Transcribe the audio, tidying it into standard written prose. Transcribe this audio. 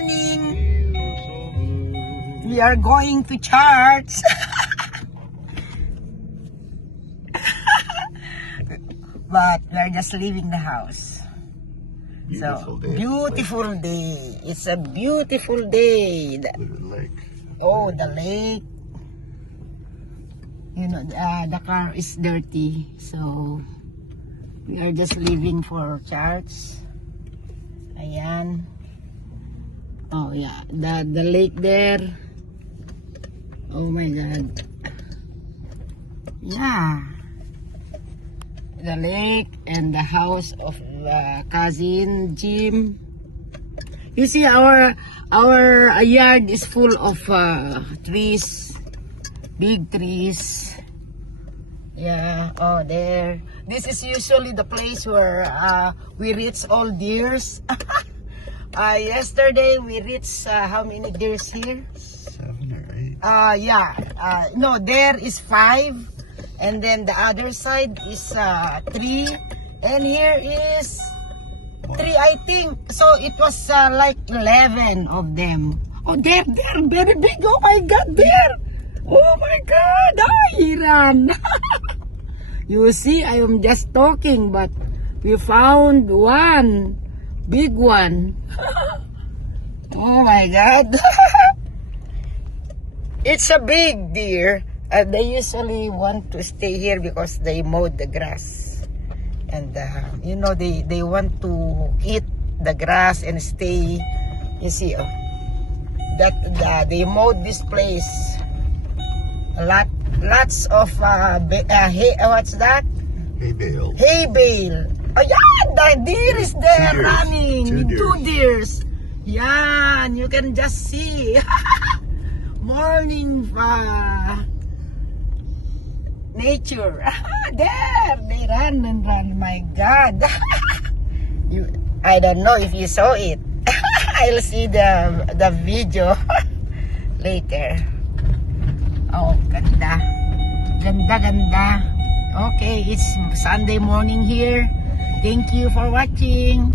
morning. We are going to church. But we are just leaving the house. Beautiful day. It's a beautiful day. Look at the lake. Oh, the lake. You know, the car is dirty, so we are just leaving for church. Ayan. Oh yeah, the lake there. Oh my God. Yeah. The lake and the house of cousin Jim. You see, our yard is full of trees, big trees. Yeah. Oh, there. This is usually the place where we reach all deers. Yesterday we reached how many deers here? 7 or 8. Yeah. No, there is 5. And then the other side is 3, and here is 3, I think. So it was like 11 of them. Oh, they're very big. Oh my God, there. Oh my God, I ran. You see, I am just talking, but we found one big one. Oh my God. It's a big deer. They usually want to stay here because they mowed the grass, and you know, they want to eat the grass and stay. You see, that they mowed this place. Lots of hay. What's that? Hay bale. Hay bale. Oh yeah, the deer is there running. 2 deers. Yeah, and you can just see. Morning. Nature. There they run and run. My God. I don't know if you saw it. I'll see the video later. Oh, ganda. Ganda. Okay, it's Sunday morning here. Thank you for watching.